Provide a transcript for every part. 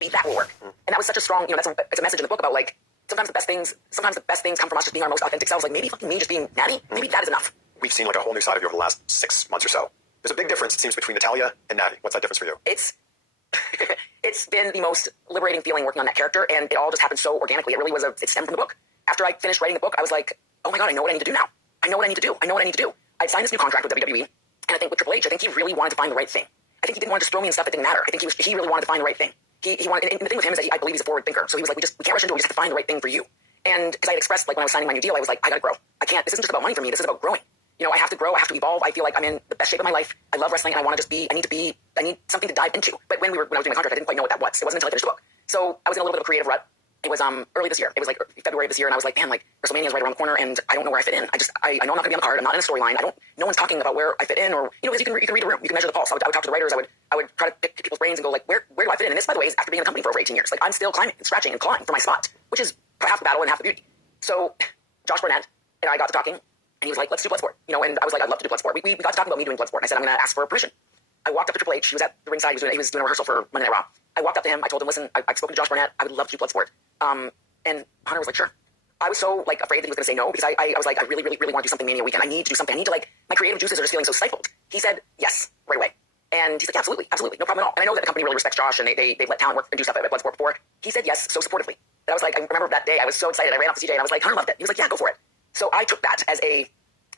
that will work. And that was such a strong, it's a message in the book about like, sometimes the best things come from us just being our most authentic selves. Like maybe fucking me just being Natty, maybe that is enough. We've seen like a whole new side of you over the last 6 months or so. There's a big difference, it seems, between Natalya and Natty. What's that difference for you? It's been the most liberating feeling working on that character, and it all just happened so organically. It really was it stemmed from the book. After I finished writing the book, I was like, oh my God, I know what I need to do now. I know what I need to do. I'd signed this new contract with WWE, and I think with Triple H, I think he really wanted to find the right thing. I think he didn't want to just throw me in stuff that didn't matter. I think he really wanted to find the right thing. He wanted, and the thing with him is that I believe he's a forward thinker. So he was like, we can't rush into it. We just have to find the right thing for you. And because I had expressed, like when I was signing my new deal, I was like, I gotta grow. This isn't just about money for me. This is about growing. I have to grow. I have to evolve. I feel like I'm in the best shape of my life. I love wrestling, and I need something to dive into. But when I was doing my contract, I didn't quite know what that was. It wasn't until I finished the book. So I was in a little bit of a creative rut. It was early this year. It was like February of this year, and I was like, man, like WrestleMania is right around the corner, and I don't know where I fit in. I know I'm not gonna be on the card. I'm not in a storyline. No one's talking about where I fit in, or because you can read a room, you can measure the pulse. I would talk to the writers. I would try to pick people's brains and go like, where do I fit in? And this, by the way, is after being in the company for over 18 years. Like I'm still climbing and scratching and clawing for my spot, which is half the battle and half the beauty. So Josh Burnett and I got to talking, and he was like, let's do Bloodsport. And I was like, I'd love to do Bloodsport. We got to talking about me doing Bloodsport, and I said, I'm going to ask for permission. I walked up to Triple H. He was at the ringside. He was doing a rehearsal for Monday Night Raw. I walked up to him. I told him, listen, I've spoken to Josh Burnett. I would love to do Bloodsport. And Hunter was like, sure. I was so like afraid that he was going to say no because I was like, I really, really, really want to do something Mania weekend. I need to do something. I need to like, my creative juices are just feeling so stifled. He said yes right away. And he's like, absolutely, absolutely, no problem at all. And I know that the company really respects Josh, and they let talent work and do stuff at Bloodsport before. He said yes so supportively. And I was like, I remember that day, I was so excited. I ran off to CJ and I was like, Hunter loved it. He was like, yeah, go for it. So I took that as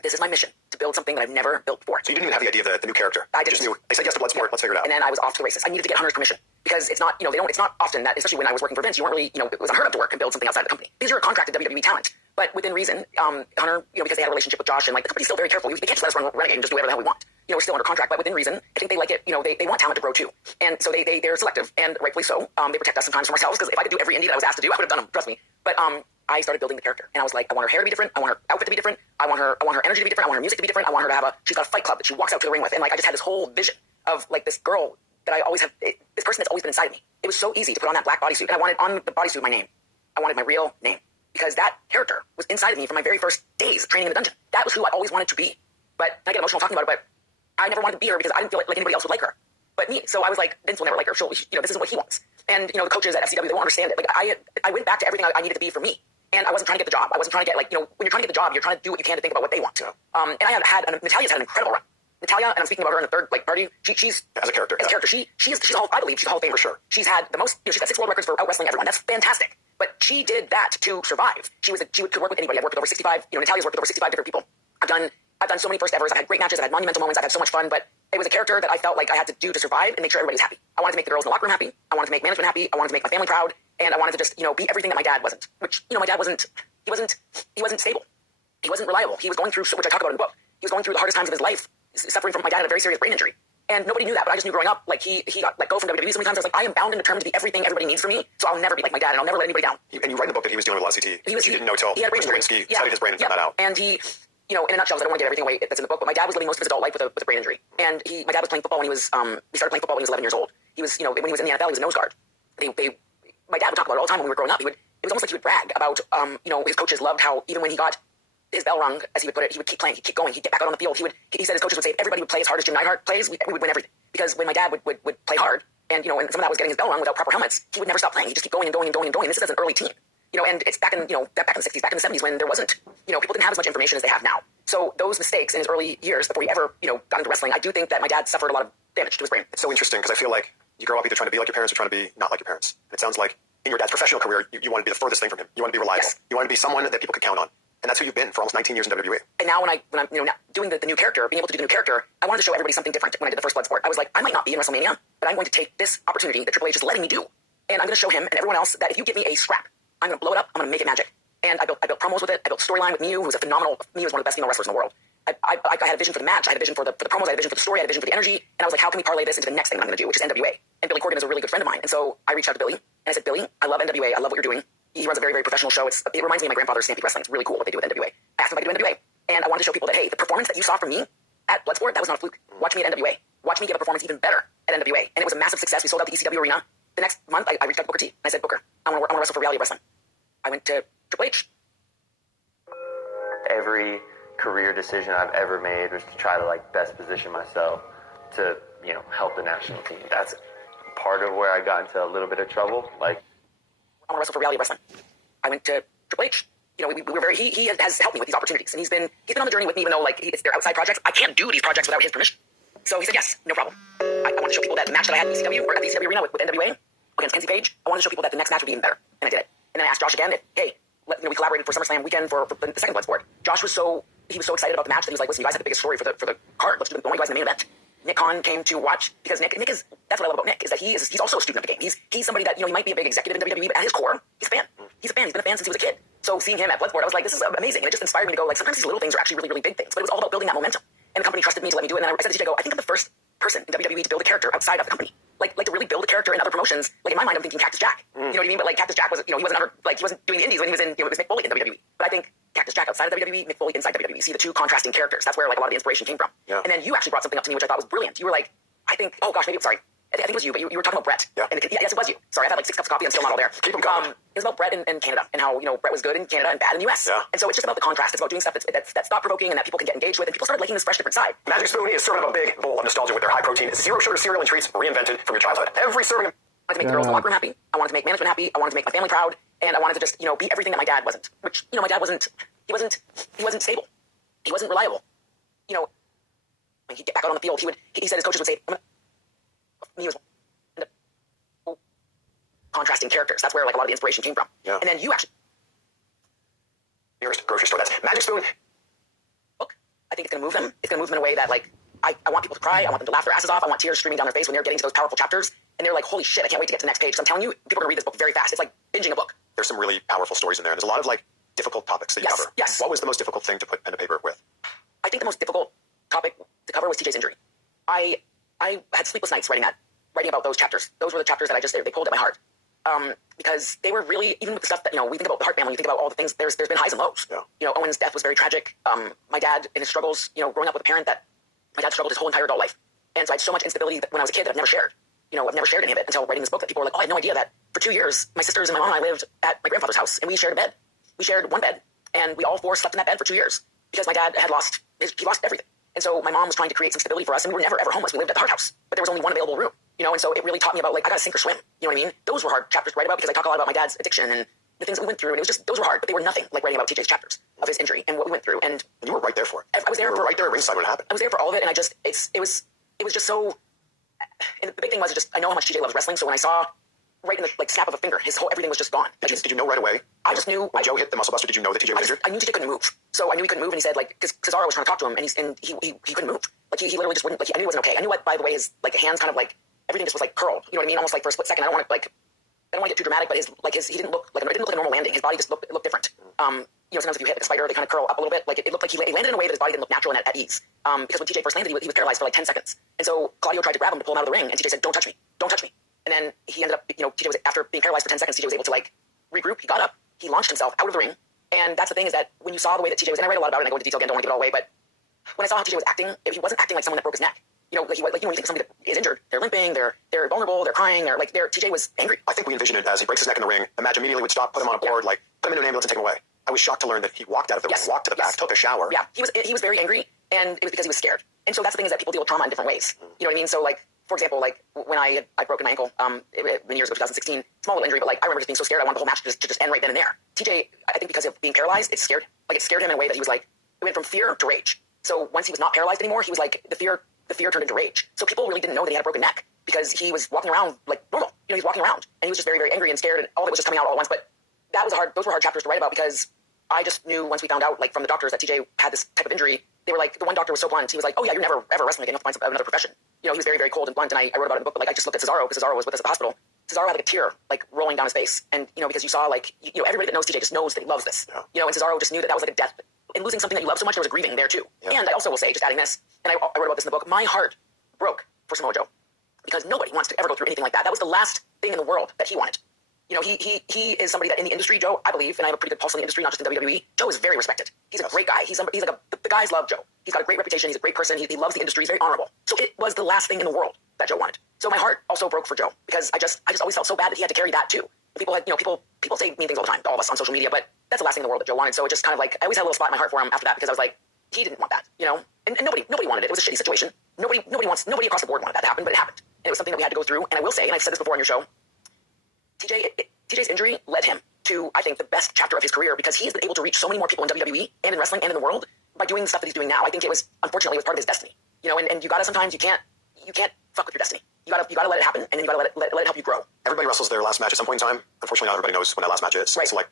this is my mission, to build something that I've never built before. So you didn't even have the idea of the new character? I didn't. Just knew, I said yes to Bloodsport, let's figure it out. And then I was off to the races. I needed to get Hunter's permission. Because it's not, it's not often that, especially when I was working for Vince, you weren't really, it was unheard of to work and build something outside the company. Because you're a contracted WWE talent. But within reason, Hunter, because they had a relationship with Josh, and like the company's still very careful. They can't just let us run Renegade and just do whatever the hell we want. We're still under contract, but within reason, I think they like it, they want talent to grow too. And so they're selective, and rightfully so. They protect us sometimes from ourselves, because if I could do every indie that I was asked to do, I would have done them, trust me. But I started building the character, and I was like, I want her hair to be different, I want her outfit to be different, I want her energy to be different, I want her music to be different, I want her to have she's got a fight club that she walks out to the ring with, and like I just had this whole vision of like this girl that I always have, this person that's always been inside of me. It was so easy to put on that black bodysuit, and I wanted on the bodysuit my name. I wanted my real name, because that character was inside of me from my very first days of training in the dungeon. That was who I always wanted to be. But I get emotional talking about it, but I never wanted to be her because I didn't feel like anybody else would like her but me. So I was like, Vince will never like her. This isn't what he wants. And the coaches at FCW, they won't understand it. Like I went back to everything I needed to be for me. And I wasn't trying to get the job. I wasn't trying to get when you're trying to get the job, you're trying to do what you can to think about what they want. And Natalya's had an incredible run. Natalya, and I'm speaking about her in the third party. She's as a character. She's I believe she's a Hall of Famer for sure. She's had the most. She's got 6 world records for out wrestling everyone. That's fantastic. But she did that to survive. She could work with anybody. I've worked with over 65. Natalya's worked with over 65 different people. I've done so many first evers. I've had great matches. I've had monumental moments. I've had so much fun. But it was a character that I felt like I had to do to survive and make sure everybody's happy. I wanted to make the girls in the locker room happy. I wanted to make management happy. I wanted to make my family proud. And I wanted to just be everything that my dad wasn't. Which my dad wasn't. He wasn't stable. He wasn't reliable. He was going through, which I talk about in the book. He was going through the hardest times of his life, suffering from. My dad had a very serious brain injury. And nobody knew that, but I just knew growing up, like he got let go from WWE so many times. I was like, I am bound and determined to be everything everybody needs from me, so I'll never be like my dad, and I'll never let anybody down. And you write in the book that he was dealing with a lot of CT. You didn't know till he had a brain injury. Studied his brain and found that out. And he, in a nutshell, I don't want to give everything away that's in the book, but my dad was living most of his adult life with a brain injury. And my dad was playing football when he started playing football when he was 11 years old. He was, when he was in the NFL, he was a nose guard. My dad would talk about it all the time when we were growing up. It was almost like he would brag about, his coaches loved how even when he got his bell rung, as he would put it, he would keep playing, he'd keep going, he'd get back out on the field. He said his coaches would say if everybody would play as hard as Jim Neidhart plays, we would win everything. Because when my dad would play hard, and and some of that was getting his bell rung without proper helmets, he would never stop playing. He'd just keep going and going and going and going. This is as an early teen. And it's back in the 60s, back in the 70s when there wasn't, people didn't have as much information as they have now. So those mistakes in his early years before he ever, got into wrestling, I do think that my dad suffered a lot of damage to his brain. It's so interesting because I feel like you grow up either trying to be like your parents or trying to be not like your parents. And it sounds like in your dad's professional career, you want to be the furthest thing from him. You want to be reliable. Yes. You want to be someone that people can count on. And that's who you've been for almost 19 years in WWE. And now when I'm now doing the new character, being able to do the new character, I wanted to show everybody something different when I did the first Bloodsport. I was like, I might not be in WrestleMania, but I'm going to take this opportunity that Triple H is letting me do, and I'm going to show him and everyone else that if you give me a scrap, I'm going to blow it up, I'm going to make it magic. And I built promos with it, I built storyline with Miyu, who's a phenomenal, Miyu is one of the best female wrestlers in the world. I had a vision for the match, I had a vision for the promos, I had a vision for the story, I had a vision for the energy, and I was like, how can we parlay this into the next thing I'm going to do, which is NWA? And Billy Corgan is a really good friend of mine, and so I reached out to Billy, and I said, Billy, I love NWA, I love what you're doing. He runs a very, very professional show. It reminds me of my grandfather's Stampede Wrestling. It's really cool what they do with NWA. I asked him if I could do NWA, and I wanted to show people that, hey, the performance that you saw from me at Bloodsport, that was not a fluke. Watch me at NWA. Watch me give a performance even better at NWA. And it was a massive success. We sold out the ECW arena. The next month, I reached out to Booker T, and I said, Booker, I want to wrestle for reality wrestling. I went to Triple H. Every career decision I've ever made was to try to best position myself to help the national team. That's part of where I got into a little bit of trouble. Like, I want to wrestle for reality wrestling. I went to Triple H. You know, we were very. He has helped me with these opportunities, and he's been on the journey with me. Even though like it's their outside projects, I can't do these projects without his permission. So he said yes, no problem. I wanted to show people that the match that I had at ECW or at the ECW arena with NWA against Kenzie Page. I wanted to show people that the next match would be even better, and I did it. And then I asked Josh again, hey, we collaborated for SummerSlam weekend for the second Bloodsport. Josh was so excited about the match that he was like, listen, you guys have the biggest story for the card. Let's do the one you guys in the main event. Nick Khan came to watch because Nick is, that's what I love about Nick, is that he's also a student of the game. He's somebody that, you know, he might be a big executive in WWE, but at his core, he's a fan. He's a fan. He's been a fan since he was a kid. So seeing him at Bloodsport, I was like, this is amazing. And it just inspired me to go, like, sometimes these little things are actually really, really big things. But it was all about building that momentum. And the company trusted me to let me do it. And then I said to TJ, I think I'm the first person in WWE to build a character outside of the company. Like to really build a character in other promotions. Like in my mind, I'm thinking Cactus Jack. You know what I mean? But like Cactus Jack was, you know, he wasn't doing the indies when he was in, you know, it was Mick Foley in WWE. But I think Cactus Jack outside of WWE, Mick Foley inside WWE. You see the two contrasting characters. That's where like a lot of the inspiration came from. Yeah. And then you actually brought something up to me, which I thought was brilliant. You were like, I think, oh gosh, maybe, sorry. I think it was you, but you were talking about Brett. Yeah. And yes, it was you. Sorry, I've had like 6 cups of coffee. I'm still not all there. Keep them going. It was about Brett in Canada and how, you know, Brett was good in Canada and bad in the US. Yeah. And so it's just about the contrast. It's about doing stuff that's thought-provoking and that people can get engaged with. And people started liking this fresh, different side. Magic Spoon is serving up a big bowl of nostalgia with their high-protein, zero-sugar cereal and treats reinvented from your childhood. Every serving. I wanted to make the girls in the locker room happy. I wanted to make management happy. I wanted to make my family proud. And I wanted to just, you know, be everything that my dad wasn't. Which, you know, my dad wasn't stable. He wasn't reliable. You know, when he'd get back out on the field, he said his coaches would say, he was contrasting characters. That's where like a lot of the inspiration came from. Yeah. And then you actually nearest grocery store. That's Magic Spoon. Look, I think it's gonna move them. It's gonna move them in a way that like I want people to cry. I want them to laugh their asses off. I want tears streaming down their face when they're getting to those powerful chapters. And they're like, holy shit, I can't wait to get to the next page. So I'm telling you, people are gonna read this book very fast. It's like binging a book. There's some really powerful stories in there. There's a lot of like difficult topics that you cover. Yes. What was the most difficult thing to put pen to paper with? I think the most difficult topic to cover was TJ's injury. I had sleepless nights writing about those chapters. Those were the chapters that they pulled at my heart. Because they were really, even with the stuff that, you know, we think about the Hart family, you think about all the things, there's been highs and lows. Yeah. You know, Owen's death was very tragic. My dad in his struggles, you know, growing up with a parent that my dad struggled his whole entire adult life. And so I had so much instability that when I was a kid that I've never shared. You know, I've never shared any of it until writing this book, that people were like, oh, I had no idea that for 2 years, my sisters and my mom and I lived at my grandfather's house and we shared a bed. We shared one bed and we all four slept in that bed for 2 years because my dad had lost everything. And so my mom was trying to create some stability for us and we were never ever homeless. We lived at the Hart house, but there was only one available room. You know, and so it really taught me about, like, I gotta sink or swim. You know what I mean? Those were hard chapters to write about because I talk a lot about my dad's addiction and the things that we went through. And it was just, those were hard, but they were nothing like writing about TJ's chapters of his injury and what we went through. And you were right there for it. I was there. You were right there at ringside when it happened. I was there for all of it. And it was just so, and the big thing was just, I know how much TJ loves wrestling. So when I saw right in the like snap of a finger, everything was just gone. Did you know right away? I just knew. When Joe hit the muscle buster, did you know that TJ was injured? I knew TJ couldn't move. So I knew he couldn't move. And he said, like, because Cesaro was trying to talk to him and he couldn't move. Like he literally just wouldn't, like I knew it wasn't okay. I knew what, by the way, his like hands kind of like, everything just was like curled. You know what I mean? Almost like for a split second. I don't want to get too dramatic, but he didn't look like a normal landing. His body just looked different. You know, sometimes if you hit like a spider, they kind of curl up a little bit. Like it looked like he landed in a way that his body didn't look natural and at ease. Because when TJ first landed, he was paralyzed for like 10 seconds. And so Claudio tried to grab him to pull him out of the ring, and TJ said, "Don't touch me, don't touch me." And then he ended up, you know, TJ was, after being paralyzed for 10 seconds, TJ was able to like regroup. He got up, he launched himself out of the ring, and that's the thing is that when you saw the way that TJ was, and I read a lot about it, and I go into detail again, don't want to give it all away, but when I saw how TJ was acting, he wasn't acting like someone that broke his neck. You know, like you know, when you think somebody that is injured, they're limping, they're vulnerable, they're crying, TJ was angry. I think we envision it as he breaks his neck in the ring, the match immediately would stop, put him on a board, like put him into an ambulance and take him away. I was shocked to learn that he walked out of the ring, walked to the back, took a shower. Yeah, he was very angry, and it was because he was scared. And so that's the thing is that people deal with trauma in different ways. You know what I mean? So like, for example, like when I broke my ankle, many years ago, 2016, small little injury, but like I remember just being so scared, I wanted the whole match to just end right then and there. TJ, I think because of being paralyzed, it scared him in a way that he was like, it went from fear to rage. So once he was not paralyzed anymore, he was like, the fear turned into rage. So people really didn't know that he had a broken neck because he was walking around like normal. You know, he was walking around and he was just very, very angry and scared and all of it was just coming out all at once. But those were hard chapters to write about because I just knew once we found out like from the doctors that TJ had this type of injury, they were like, the one doctor was so blunt. He was like, oh yeah, you're never ever wrestling again. You'll find another profession. You know, he was very, very cold and blunt. And I wrote about it in the book, but like I just looked at Cesaro because Cesaro was with us at the hospital. Cesaro had like a tear like rolling down his face. And, you know, because you saw like, you know, everybody that knows TJ just knows that he loves this. Yeah. You know, and Cesaro just knew that was like a death. And losing something that you love so much, there was a grieving there too. Yeah. And I also will say, just adding this, and I wrote about this in the book, my heart broke for Samoa Joe because nobody wants to ever go through anything like that. That was the last thing in the world that he wanted. You know, he is somebody that in the industry, Joe, I believe, and I have a pretty good pulse in the industry, not just in WWE, Joe is very respected. He's a great guy. The guys love Joe. He's got a great reputation. He's a great person. He loves the industry. He's very honorable. So it was the last thing in the world that Joe wanted. So my heart also broke for Joe because I just always felt so bad that he had to carry that too. People say mean things all the time to all of us on social media, but that's the last thing in the world that Joe wanted. So it just kind of like, I always had a little spot in my heart for him after that because I was like, he didn't want that, you know? And nobody wanted it. It was a shitty situation. Nobody across the board wanted that to happen, but it happened. and it was something that we had to go through. And I will say, and I've said this before on your show, TJ's injury led him to, I think, the best chapter of his career because he has been able to reach so many more people in WWE and in wrestling and in the world by doing the stuff that he's doing now. I think unfortunately, it was part of his destiny. And you gotta sometimes, you can't fuck with your destiny. You gotta let it happen, and then you gotta let it help you grow. Everybody wrestles their last match at some point in time. Unfortunately, not everybody knows when that last match is. Right. So like,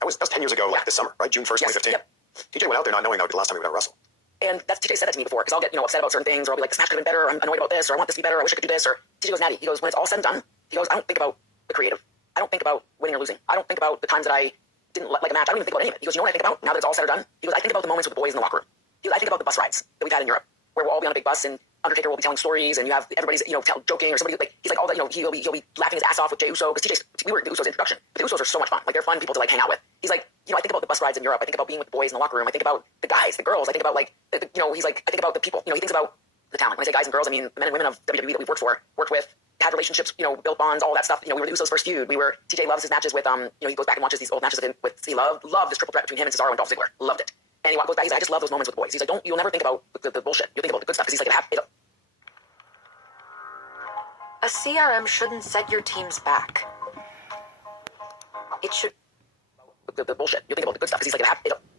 that was 10 years ago, like this summer, right? June 1st, 2015. Yep. TJ went out there not knowing that would be the last time he would ever wrestle. And TJ said that to me before, because I'll get, upset about certain things, or I'll be like, this match could have been better, or I'm annoyed about this, or I want this to be better, I wish I could do this, or TJ goes, Natty, he goes, when it's all said and done, he goes, I don't think about the creative. I don't think about winning or losing. I don't think about the times that I didn't like a match. I don't even think about any of it. He goes, you know what I think about now that it's all said or done? He goes, I think about the moments with the boys in the locker room. He goes, I think about the bus rides that we've had in Europe, where we'll all be on a big bus and Undertaker will be telling stories, and you have everybody's joking, or somebody like he's like all that he'll be laughing his ass off with Jey Uso because we were the Usos introduction. But the Usos are so much fun. Like they're fun people to like hang out with. He's like I think about the bus rides in Europe. I think about being with the boys in the locker room. I think about the guys, the girls. I think about he's like I think about the people. He thinks about the talent. When I say guys and girls, I mean the men and women of WWE that we've worked with, had relationships, built bonds, all that stuff. We were the Usos' first feud. TJ loves his matches with he goes back and watches these old matches with he loved this triple threat between him and Cesaro and Dolph Ziggler. Loved it. And he goes back. He's like, I just love those moments with the boys. He's like, you'll never think about the bullshit. You'll think about the good stuff because he's like, a CRM shouldn't set your teams back. It should. The bullshit. You'll think about the good stuff because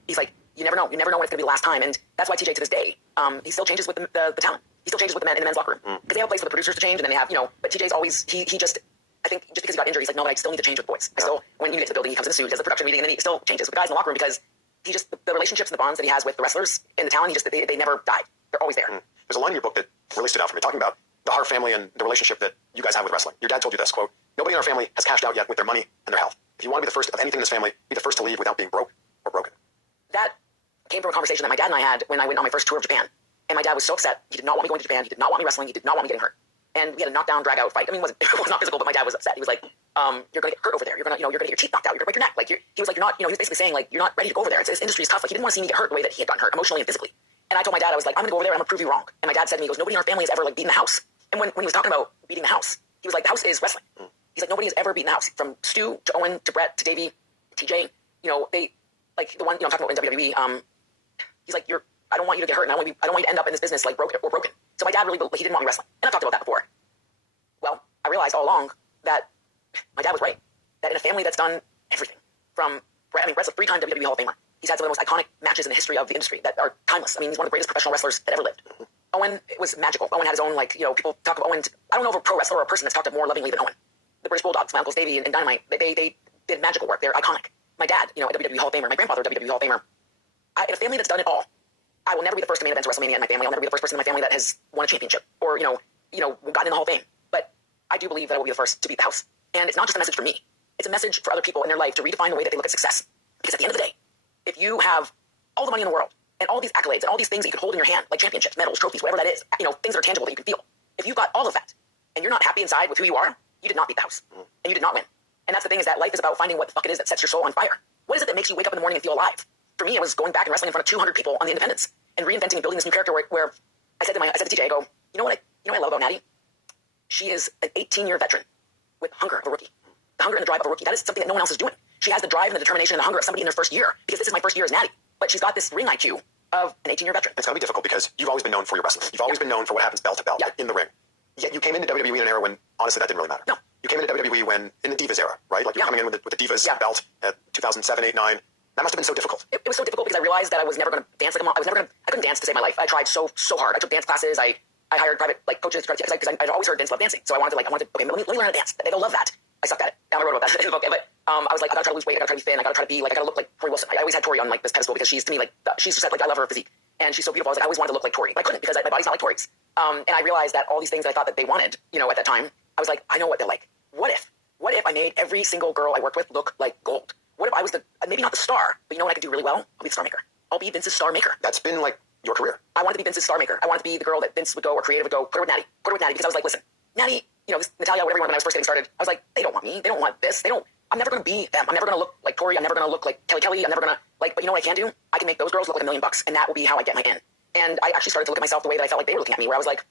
he's like, you never know. You never know when it's going to be the last time. And that's why TJ to this day, he still changes with the talent. He still changes with the men in the men's locker room. Because they have a place for the producers to change, and then they have, but TJ's always, I think just because he got injured, he's like, no, but I still need to change with the boys. I still, when you get to the building, he comes in the suit, does the production meeting, and then he still changes with the guys in the locker room because he just, the relationships and the bonds that he has with the wrestlers and the talent, they never died. They're always there. There's a line in your book that really stood out for me, talking about the Hart family and the relationship that you guys have with wrestling. Your dad told you this, quote, nobody in our family has cashed out yet with their money and their health. If you want to be the first of anything in this family, be the first to leave without being broke or broken. That came from a conversation that my dad and I had when I went on my first tour of Japan. And my dad was so upset. He did not want me going to Japan. He did not want me wrestling. He did not want me getting hurt. And we had a knockdown, drag out fight. I mean, it was not physical, but my dad was upset. He was like, you're going to get hurt over there. You're going to get your teeth knocked out. You're going to break your neck. Like, he was like, you're not, he was basically saying, like, you're not ready to go over there. This industry is tough. Like, he didn't want to see me get hurt the way that he had gotten hurt, emotionally and physically. And I told my dad, I was like, I'm going to go over there. I'm going to prove you wrong. And my dad said to me, he goes, nobody in our family has ever, like, beaten the house. And when he was talking about beating the house, he was like, the house is wrestling. He's like, nobody has ever beaten the house. From Stu to Owen to Brett to Davey, TJ, they, like, the one, I'm talking about in WWE, he's like, I don't want you to get hurt, and I don't want you to end up in this business like broken. So my dad really, he didn't want me wrestling. And I've talked about that before. Well, I realized all along that my dad was right. That in a family that's done everything from, Brett's a 3-time WWE Hall of Famer. He's had some of the most iconic matches in the history of the industry that are timeless. I mean, he's one of the greatest professional wrestlers that ever lived. Owen was magical. Owen had his own, people talk of Owen. I don't know of a pro wrestler or a person that's talked of more lovingly than Owen. The British Bulldogs, my uncles Davey and Dynamite, they did magical work. They're iconic. My dad, a WWE Hall of Famer. My grandfather, WWE Hall of Famer. In a family that's done it all, I will never be the first to main event WrestleMania in my family. I'll never be the first person in my family that has won a championship or, gotten in the Hall of Fame. But I do believe that I will be the first to beat the house. And it's not just a message for me. It's a message for other people in their life to redefine the way that they look at success. Because at the end of the day, if you have all the money in the world and all these accolades and all these things that you could hold in your hand, like championships, medals, trophies, whatever that is, things that are tangible that you can feel. If you've got all of that and you're not happy inside with who you are, you did not beat the house. And you did not win. And that's the thing, is that life is about finding what the fuck it is that sets your soul on fire. What is it that makes you wake up in the morning and feel alive? For me, it was going back and wrestling in front of 200 people on the independents and reinventing and building this new character where I said to TJ, I go, you know what I love about Natty? She is an 18-year veteran with hunger of a rookie. The hunger and the drive of a rookie. That is something that no one else is doing. She has the drive and the determination and the hunger of somebody in their first year, because this is my first year as Natty. But she's got this ring IQ of an 18-year veteran. It's going to be difficult because you've always been known for your wrestling. You've always been known for what happens bell to bell in the ring. Yet you came into WWE in an era when, honestly, that didn't really matter. No. You came into WWE when, in the Divas era, right? Like you're coming in with the Divas belt at 2007, 8, 9. That must have been so difficult. It was so difficult because I realized that I was never going to dance like a mom. I couldn't dance to save my life. I tried so hard. I took dance classes. I hired private coaches because I'd always heard Vince love dancing. So I wanted to okay, let me learn how to dance. They'll love that. I sucked at it. I wrote about that in the book. But I was like, I gotta try to lose weight. I gotta try to be thin. I gotta try to be I gotta look like Tori Wilson. I always had Tori on this pedestal because she's to me she's just I love her physique and she's so beautiful. I was like, I always wanted to look like Tori, but I couldn't because my body's not like Tori's. And I realized that all these things that I thought that they wanted, at that time, I was like, I know what they're like. What if I made every single girl I worked with look like gold? What if I was maybe not the star, but you know what I could do really well? I'll be the star maker. I'll be Vince's star maker. That's been your career. I wanted to be Vince's star maker. I wanted to be the girl that Vince would go or creative would go, put her with Natty because I was like, listen, Natty, Natalya, whatever, when I was first getting started, I was like, they don't want me. They don't want this. I'm never going to be them. I'm never going to look like Tori. I'm never going to look like Kelly. I'm never going to but you know what I can do? I can make those girls look like $1 million, and that will be how I get my in. And I actually started to look at myself the way that I felt like they were looking at me, where I was like,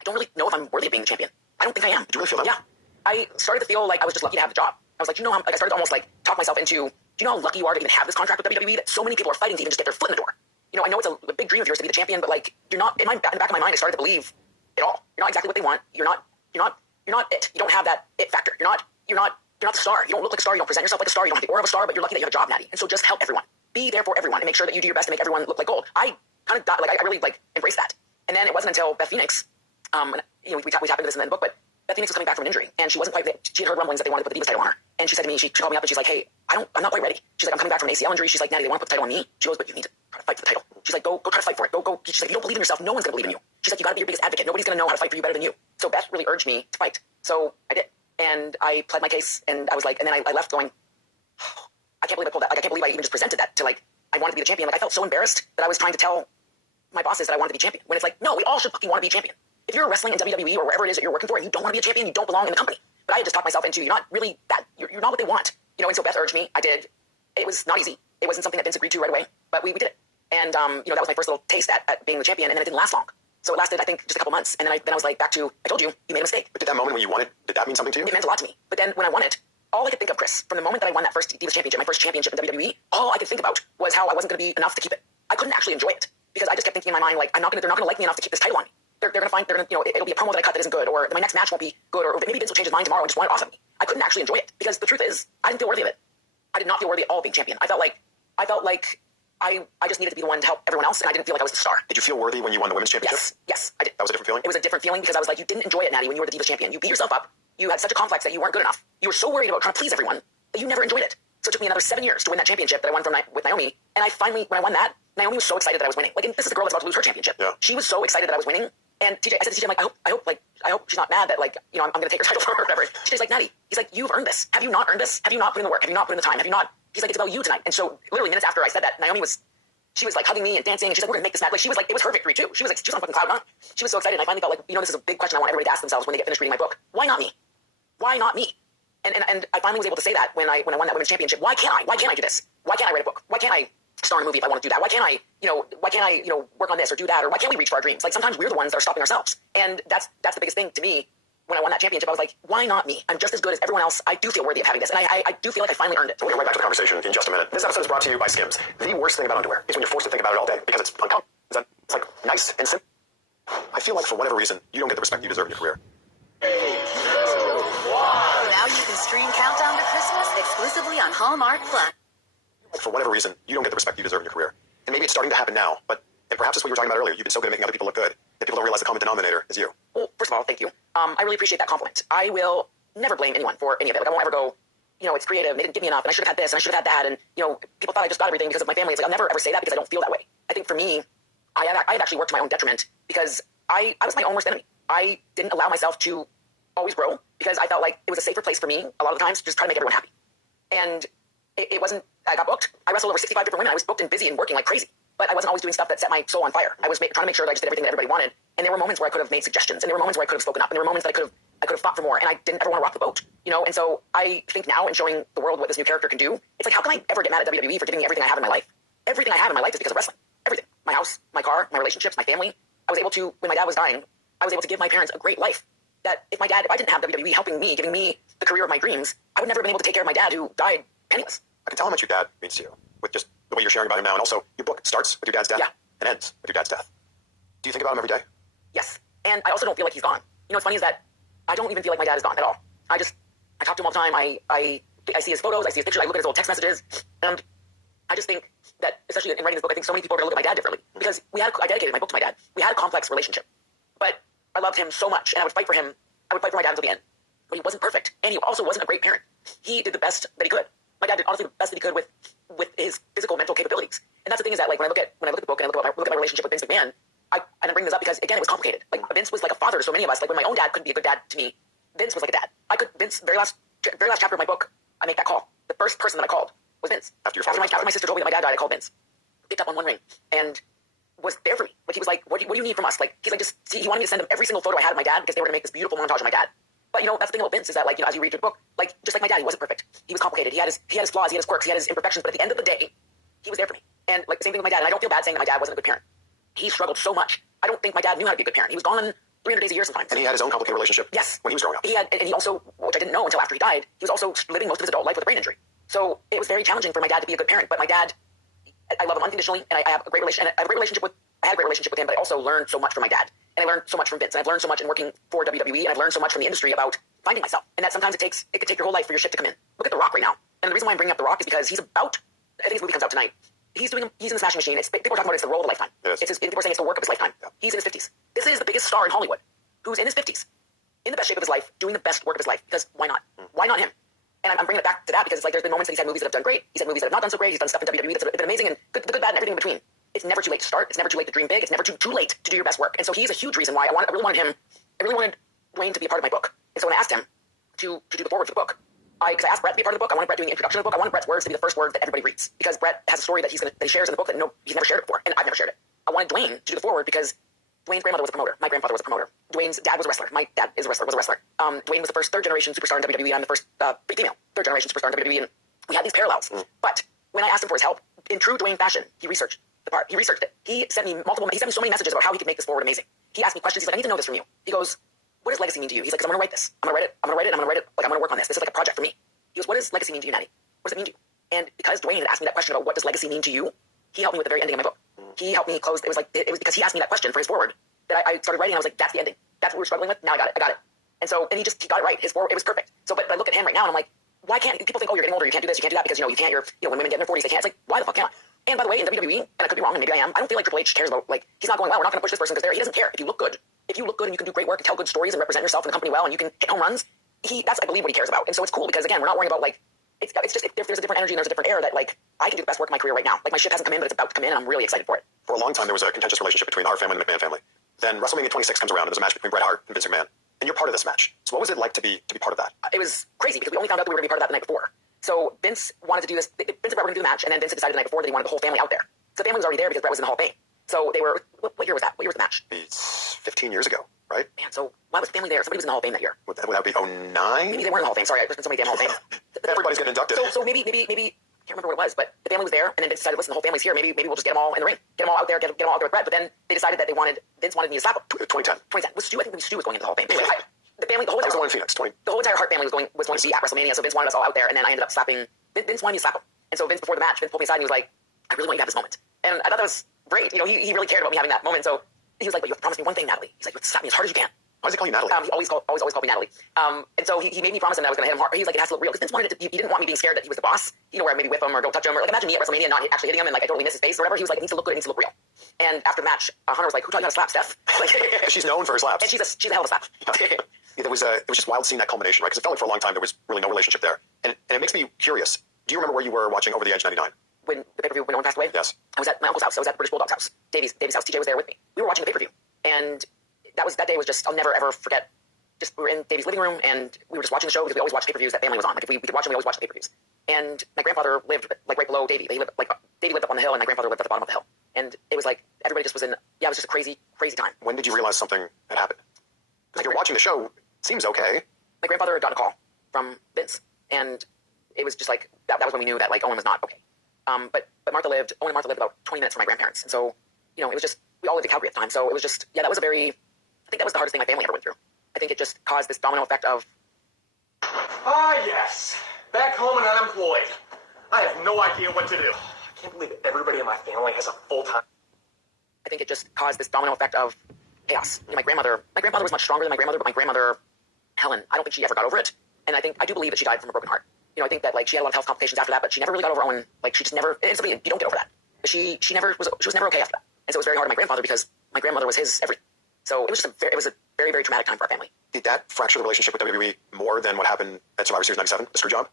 I don't really know if I'm worthy of being the champion. I don't think I am. Did you really feel that? Yeah. I started to feel like I was just lucky to have the job. I was like, I started to almost talk myself into, do you know how lucky you are to even have this contract with WWE, that so many people are fighting to even just get their foot in the door? I know it's a big dream of yours to be the champion, but you're not, in the back of my mind, I started to believe it all. You're not exactly what they want. You're not you're not it. You don't have that it factor. You're not the star. You don't look like a star. You don't present yourself like a star. You don't have the aura of a star, but you're lucky that you have a job, Natty. And so just help everyone. Be there for everyone and make sure that you do your best to make everyone look like gold. I kind of got, like, I really, like, embraced that. And then it wasn't until Beth Phoenix, we tap into this in the book, but Beth Phoenix was coming back from an injury, and she wasn't quite, she had heard rumblings that they wanted to put the Divas title on her. And she said to me, she called me up and she's like, hey, I'm not quite ready. She's like, I'm coming back from an ACL injury. She's like, Natty, they want to put the title on me. She goes, but you need to try to fight for the title. She's like, go try to fight for it. Go. She's like, you don't believe in yourself. No one's going to believe in you. She's like, you got to be your biggest advocate. Nobody's going to know how to fight for you better than you. So Beth really urged me to fight. So I did. And I pled my case, and I was like, and then I left going, oh, I can't believe I pulled that. Like, I can't believe I even just presented that to, like, I wanted to be the champion. Like, I felt so embarrassed that I was trying to tell my bosses that I wanted to be champion. When it's like, no, we all should fucking want to be champion. If you're wrestling in WWE or wherever it is that you're working for and you don't want to be a champion, you don't belong in the company. But I had just talked myself into, you're not really that, you're not what they want. And so Beth urged me. I did. It was not easy. It wasn't something that Vince agreed to right away, but we did it. And, that was my first little taste at being the champion, and then it didn't last long. So it lasted, I think, just a couple months, and then I was like, back to, I told you, you made a mistake. But did that moment when you won it, did that mean something to you? It meant a lot to me. But then when I won it, all I could think of, Chris, from the moment that I won that first Divas Championship, my first championship in WWE, all I could think about was how I wasn't going to be enough to keep it. I couldn't actually enjoy it because I just kept thinking in my mind, like, they're not going to like me enough to keep this title on me. They're going to it'll be a promo that I cut that isn't good, or my next match won't be good, or maybe Vince will change his mind tomorrow and just want it off of me. I couldn't actually enjoy it because the truth is, I didn't feel worthy of it. I did not feel worthy at all of being champion. I felt like I just needed to be the one to help everyone else, and I didn't feel like I was the star. Did you feel worthy when you won the women's championship? Yes, I did. That was a different feeling? It was a different feeling because I was like, you didn't enjoy it, Natty, when you were the Divas champion. You beat yourself up. You had such a complex that you weren't good enough. You were so worried about trying to please everyone that you never enjoyed it. So it took me another 7 years to win that championship that I won with Naomi. And I finally, when I won that, Naomi was so excited that I was winning. Like, and this is the girl that's about to lose her championship. Yeah. She was so excited that I was winning. And TJ, I said to TJ, I'm like, I hope she's not mad that, like, I'm going to take her title from her or whatever. TJ's like, Natty, he's like, you've earned this. Have you not earned this? Have you not put in the work? Have you not put in the time? Have you not? He's like, it's about you tonight. And so literally minutes after I said that, Naomi was like hugging me and dancing, and she's like, we're going to make this match. Like, she was like, it was her victory too. She was on fucking cloud nine. She was so excited. And I finally felt like, this is a big question I want everybody to ask themselves when they get finished reading my book. Why not me? Why not me? And I finally was able to say that when I won that women's championship. Why can't I? Why can't I do this? Why can't I write a book? Why can't I star in a movie if I want to do that? Why can't I work on this or do that? Or why can't we reach for our dreams? Like, sometimes we're the ones that are stopping ourselves. And that's the biggest thing to me. When I won that championship, I was like, why not me? I'm just as good as everyone else. I do feel worthy of having this. And I do feel like I finally earned it. We'll get right back to the conversation in just a minute. This episode is brought to you by Skims. The worst thing about underwear is when you're forced to think about it all day because it's uncomfortable. It's like nice and simple. I feel like for whatever reason, you don't get the respect you deserve in your career. Now you can stream Countdown to Christmas exclusively on Hallmark Plus. For whatever reason, you don't get the respect you deserve in your career. And maybe it's starting to happen now, and perhaps it's what you were talking about earlier. You've been so good at making other people look good that people don't realize the common denominator is you. Well, first of all, thank you. I really appreciate that compliment. I will never blame anyone for any of it. Like, I won't ever go, it's creative, and they didn't give me enough, and I should have had this, and I should have had that, and, people thought I just got everything because of my family. It's like, I'll never ever say that because I don't feel that way. I think for me, I had actually worked to my own detriment because I was my own worst enemy. I didn't allow myself to always grow because I felt like it was a safer place for me a lot of the times to just try to make everyone happy. And it wasn't, I got booked. I wrestled over 65 different women. I was booked and busy and working like crazy. But I wasn't always doing stuff that set my soul on fire. I was trying to make sure that I just did everything that everybody wanted. And there were moments where I could have made suggestions, and there were moments where I could have spoken up, and there were moments that I could have fought for more, and I didn't ever want to rock the boat, And so I think now, in showing the world what this new character can do, it's like, how can I ever get mad at WWE for giving me everything I have in my life? Everything I have in my life is because of wrestling. Everything. My house, my car, my relationships, my family. I was able to, when my dad was dying, I was able to give my parents a great life. That if I didn't have WWE helping me, giving me the career of my dreams, I would never have been able to take care of my dad who died penniless. I can tell how much your dad means to you with just the way you're sharing about him now. And also, your book starts with your dad's death and ends with your dad's death. Do you think about him every day? Yes. And I also don't feel like he's gone. What's funny is that I don't even feel like my dad is gone at all. I talk to him all the time. I see his photos. I see his pictures. I look at his old text messages. And I just think that, especially in writing this book, I think so many people are going to look at my dad differently. Because I dedicated my book to my dad. We had a complex relationship. But I loved him so much, and I would fight for him. I would fight for my dad until the end. But he wasn't perfect. And he also wasn't a great parent. He did the best that he could. My dad did honestly the best that he could with his physical, mental capabilities. And that's the thing is that, like, when I look at the book and I look at my relationship with Vince McMahon, I didn't bring this up because, again, it was complicated. Like, Vince was like a father to so many of us. Like, when my own dad couldn't be a good dad to me, Vince was like a dad. Vince, very last chapter of my book, I make that call. The first person that I called was Vince. After my sister told me that my dad died, I called Vince. Picked up on one ring and was there for me. Like, he was like, what do you need from us? Like, he's like, he wanted me to send him every single photo I had of my dad because they were going to make this beautiful montage of my dad. But, that's the thing about Vince is that, like, as you read your book, like, just like my dad, he wasn't perfect. He was complicated. He had his flaws, he had his quirks, he had his imperfections, but at the end of the day, he was there for me. And, like, the same thing with my dad. And I don't feel bad saying that my dad wasn't a good parent. He struggled so much. I don't think my dad knew how to be a good parent. He was gone 300 days a year sometimes. And he had his own complicated relationship. Yes. When he was growing up. And he also, which I didn't know until after he died, he was also living most of his adult life with a brain injury. So it was very challenging for my dad to be a good parent. But my dad, I love him unconditionally, and I have a great relationship. I have a great relationship with I had a great relationship with him, but I also learned so much from my dad. And I learned so much from Vince. And I've learned so much in working for WWE. And I've learned so much from the industry about finding myself. And that sometimes it could take your whole life for your shit to come in. Look at The Rock right now. And the reason why I'm bringing up The Rock is because I think his movie comes out tonight. He's in the Smashing Machine. People are talking about it's the role of a lifetime. People are saying it's the work of his lifetime. Yeah. He's in his 50s. This is the biggest star in Hollywood who's in his 50s, in the best shape of his life, doing the best work of his life. Because why not? Why not him? And I'm bringing it back to that because it's like there's been moments that he's had movies that have done great. He's had movies that have not done so great. He's done stuff in WWE that's been amazing and the good, bad, and everything in between. It's never too late to start. It's never too late to dream big. It's never too late to do your best work. And so he's a huge reason why I really wanted Dwayne to be a part of my book. And so when I asked him to do the forward for the book, because I asked Brett to be a part of the book, I wanted Brett doing the introduction of the book. I wanted Brett's words to be the first word that everybody reads because Brett has a story that he shares in the book that he's never shared it before, and I've never shared it. I wanted Dwayne to do the forward because Dwayne's grandmother was a promoter. My grandfather was a promoter. Dwayne's dad was a wrestler. My dad was a wrestler. Dwayne was the first third-generation superstar in WWE. I'm the first female third-generation superstar in WWE, and we had these parallels. But when I asked him for his help, in true Dwayne fashion, he researched the part. He researched it. He sent me so many messages about how he could make this forward amazing. He asked me questions. He's like, I need to know this from you. He goes, what does legacy mean to you? He's like, because I'm going to write this. I'm going to write it. Like, I'm going to work on this. This is like a project for me. He goes, what does legacy mean to you, Natty? What does it mean to you? And because Dwayne had asked me that question about what does legacy mean to you, he helped me with the very ending of my book. He helped me close. It was because he asked me that question for his forward that I started writing. And I was like, that's the ending. That's what we were struggling with. Now I got it. And so, and he got it right. His forward, it was perfect. So, but I look at him right now and I'm like, why can't people think, oh, you're getting older, you can't do this, you can't do that because you can't. When women get in their 40s, they can't. It's like, why the fuck can't I? And by the way, in WWE, and I could be wrong, and maybe I am, I don't feel like Triple H cares about, like, he's not going, well, we're not going to push this person because he doesn't care. If you look good and you can do great work and tell good stories and represent yourself in the company well and you can hit home runs, that's, I believe, what he cares about. And so it's cool because, again, we're not worrying about, like, it's just, if there's a different energy and there's a different air that, like, I can do the best work of my career right now. Like, my ship hasn't come in, but it's about to come in, and I'm really excited for it. For a long time, there was a contentious relationship between our family and the McMahon family. Then WrestleMania 26 comes around, and there's a match between Bret Hart and Vince McMahon. And you're part of this match. So what was it like to be part of that? It was crazy because we only found out that we were going to be part of that the night before. So Vince wanted to do this. Vince and Bret were going to do the match, and then Vince decided the night before that he wanted the whole family out there. So the family was already there because Bret was in the Hall of Fame. So they were, what year was that? What year was the match? It's 15 years ago, right? Man, so why was the family there? Somebody was in the Hall of Fame that year. Would that be 09? Maybe they weren't in the Hall of Fame. Sorry, there's been so many damn Hall of Fame. Everybody's getting inducted. So maybe, I can't remember what it was, but the family was there, and then Vince decided, listen, the whole family's here. Maybe we'll just get them all in the ring. Get them all out there, get them all out there with Bret. But then they decided that Vince wanted me to slap him. 2010. Stu, I think Stu was going into the Hall of Fame. Anyway, the whole entire one in Phoenix. The whole entire Hart family was going to be at WrestleMania, so Vince wanted us all out there, and then I ended up slapping. Vince wanted me to slap him. And so Vince, before the match, Vince pulled me aside and he was like, I really want you to have this moment. And I thought that was great. He really cared about me having that moment. So he was like, but you have to promise me one thing, Natalie. He's like, you have to slap me as hard as you can. Why does he call you Natalie? He always called me Natalie. And so he made me promise him that I was going to hit him hard. He's like, it has to look real. Because Vince wanted it to, he didn't want me being scared that he was the boss. Where I maybe whip him or don't touch him. Or like imagine me at WrestleMania not actually hitting him and like I totally miss his face or whatever. He was like, it needs to look good. It needs to look real. And after the match, Hunter was like, who taught you how to slap, Steph? She's known for her slaps. And she's a hell of a slap. It was just wild seeing that culmination, right? Because it felt like for a long time there was really no relationship there. And it makes me curious. Do you remember where you were watching Over the Edge 99? When the pay-per-view, when Owen passed away? Yes. I was at my uncle's house. I was at British Bulldog's house. Davy's house. TJ was there with me. We were watching the pay-per-view. And that day was just, I'll never ever forget. Just, we were in Davy's living room and we were just watching the show because we always watched pay-per-views that family was on. Like if we could watch them, we always watched the pay-per-views. And my grandfather lived like right below Davy. Davy lived up on the hill and my grandfather lived at the bottom of the hill. And it was like, everybody just was it was just a crazy, crazy time. When did you realize something had happened? Because you're watching the show, it seems okay. My grandfather got a call from Vince. And it was just like, that was when we knew that like Owen was not okay. But Owen and Martha lived about 20 minutes from my grandparents. And so, it was just, we all lived in Calgary at the time. So it was just, that was I think that was the hardest thing my family ever went through. I think it just caused this domino effect of... Ah, yes. Back home and unemployed. I have no idea what to do. I can't believe everybody in my family has a full-time... I think it just caused this domino effect of chaos. My grandmother was much stronger than my grandmother, but my grandmother, Helen, I don't think she ever got over it. And I do believe that she died from a broken heart. I think that like she had a lot of health complications after that, but she never really got over Owen. Like she just never, it's something you don't get over that. She was never okay after that. And so it was very hard on my grandfather because my grandmother was his everything. So it was a very, very traumatic time for our family. Did that fracture the relationship with WWE more than what happened at Survivor Series 97, the screw job?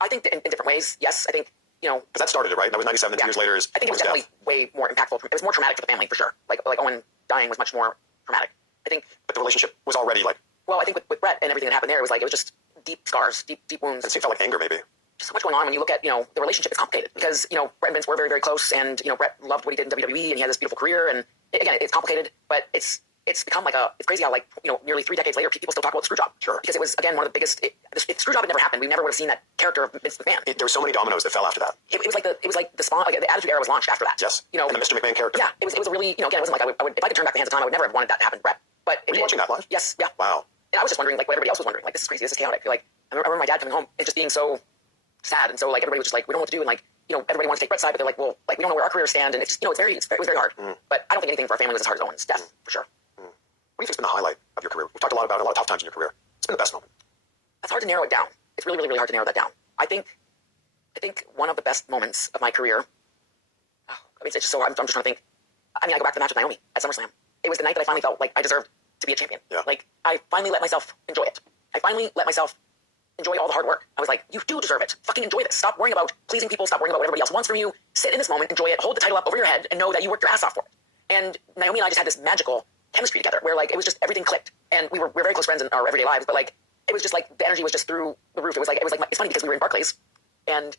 I think in different ways, yes. I think, because that started it, right? That was 97, and 2 years later is... I think it was definitely way more impactful. It was more traumatic for the family, for sure. Like Owen dying was much more traumatic. I think... But the relationship was already like... Well, I think with Bret and everything that happened there, it was just deep scars, deep wounds. It felt like anger, maybe. Just so much going on when you look at, the relationship is complicated. Because, Bret and Vince were very, very close, and, Bret loved what he did in WWE, and he had this beautiful career, and again, it's complicated, but it's become like it's crazy how nearly 3 decades later, people still talk about the screw job. Sure. Because it was, again, one of the biggest, if the screw job had never happened, we never would have seen that character of Vince McMahon. There were so many dominoes that fell after that. It was like the spawn, like the Attitude Era was launched after that. Yes. And the Mr. McMahon character. Yeah. It was a really, again, it wasn't like I would, if I could turn back the hands of time, I would never have wanted that to happen to Bret. But were you watching that live? Yes. Yeah. Wow. And I was just wondering, like what everybody else was wondering, like this is crazy, this is chaotic. Like I remember my dad coming home and just being so sad, and so like everybody was just like, we don't know what to do, and like everybody wants to take Brett's side, but they're like, well, like, we don't know where our careers stand, and it's just, it was very hard. But I don't think anything for our family was as hard as Owen's death, for sure. What do you think's been the highlight of your career? We've talked a lot about a lot of tough times in your career. It's been the best moment. It's hard to narrow it down. It's really, really, really hard to narrow that down. I think one of the best moments of my career, it's just so hard. I'm just trying to think. I go back to the match with Naomi at SummerSlam. It was the night that I finally felt like I deserved to be a champion. Yeah. Like, I finally let myself enjoy it. I finally let myself enjoy all the hard work. I was like, you do deserve it. Fucking enjoy this. Stop worrying about pleasing people. Stop worrying about what everybody else wants from you. Sit in this moment, enjoy it, hold the title up over your head, and know that you worked your ass off for it. And Naomi and I just had this magical chemistry together where, like, it was just everything clicked. And we were very close friends in our everyday lives, but, like, it was just like the energy was just through the roof. It was like it's funny because we were in Barclays, and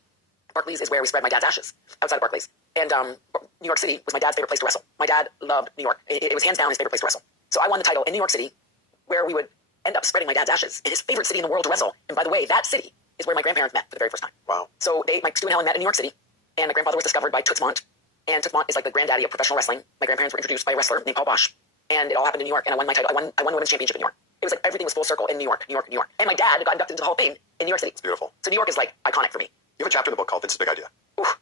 Barclays is where we spread my dad's ashes outside of Barclays. And New York City was my dad's favorite place to wrestle. My dad loved New York. It was hands down his favorite place to wrestle. So I won the title in New York City, where we would end up spreading my dad's ashes in his favorite city in the world to wrestle. And by the way, that city is where my grandparents met for the very first time. Wow. So Stu and Helen met in New York City, and my grandfather was discovered by Toots Mondt. And Toots Mondt is like the granddaddy of professional wrestling. My grandparents were introduced by a wrestler named Paul Bosch. And it all happened in New York, and I won my title. I won the women's championship in New York. It was like everything was full circle in New York, New York, New York. And my dad got inducted into the Hall of Fame in New York City. It's beautiful. So New York is like iconic for me. You have a chapter in the book called Vince's Big Idea. Oof.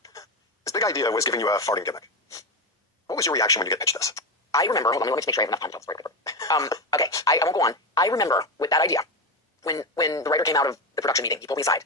His big idea was giving you a farting gimmick. What was your reaction when you get pitched this? I remember, hold on, let me make sure I have enough time to tell the story. Okay, I won't go on. I remember with that idea, when the writer came out of the production meeting, he pulled me aside,